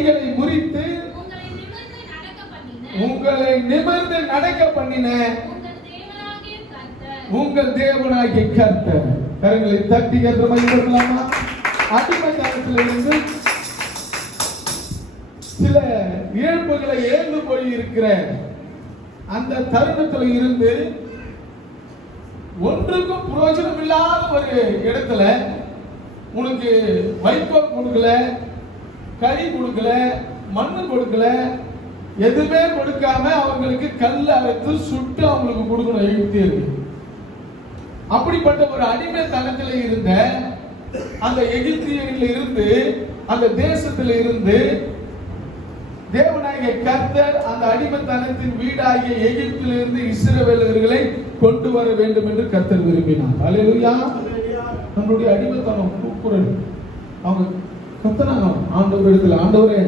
தடிகளை முறித்து உங்களை நிமிர்ந்து நடக்க பண்ணின உங்கள் தேவனாகிய கர்த்தர். கரங்களை தட்டி கர்த்தரை மகிமைப்படுத்தலாமா? அடிமைத்தனத்திலிருந்து சில இழப்புகளை ஏந்து போய் இருக்கிற அந்த தருணத்தில் இருந்து ஒன்றுக்கும் பிரயோஜனம் இல்லாத ஒரு இடத்துல உனக்கு வைக்கோல் கொடுக்கல, கறி கொடுக்கல, மண்ணு கொடுக்கல, எதுவுமே கொடுக்காம அவங்களுக்கு கல் அரைத்து சுட்டு அவங்களுக்கு கொடுக்கணும் எகிப்தியர்கள். அப்படிப்பட்ட ஒரு அடிமைத்தனத்தில் இருந்த அந்த எகிப்தியரில் இருந்து, அந்த தேசத்தில் இருந்து தேவனாகிய கர்த்தர் அந்த அடிமைத்தனத்தின் வீடாகிய எகிப்திலிருந்து இஸ்ரவேலர்களை கொண்டு வர வேண்டும் என்று கர்த்தர் விரும்பினார். அல்லேலூயா. நம்மளுடைய அடிமைத்தனம் கூக்குரல் அவங்க கத்தனாங்க ஆண்டவர் இடத்துல, ஆண்டவரே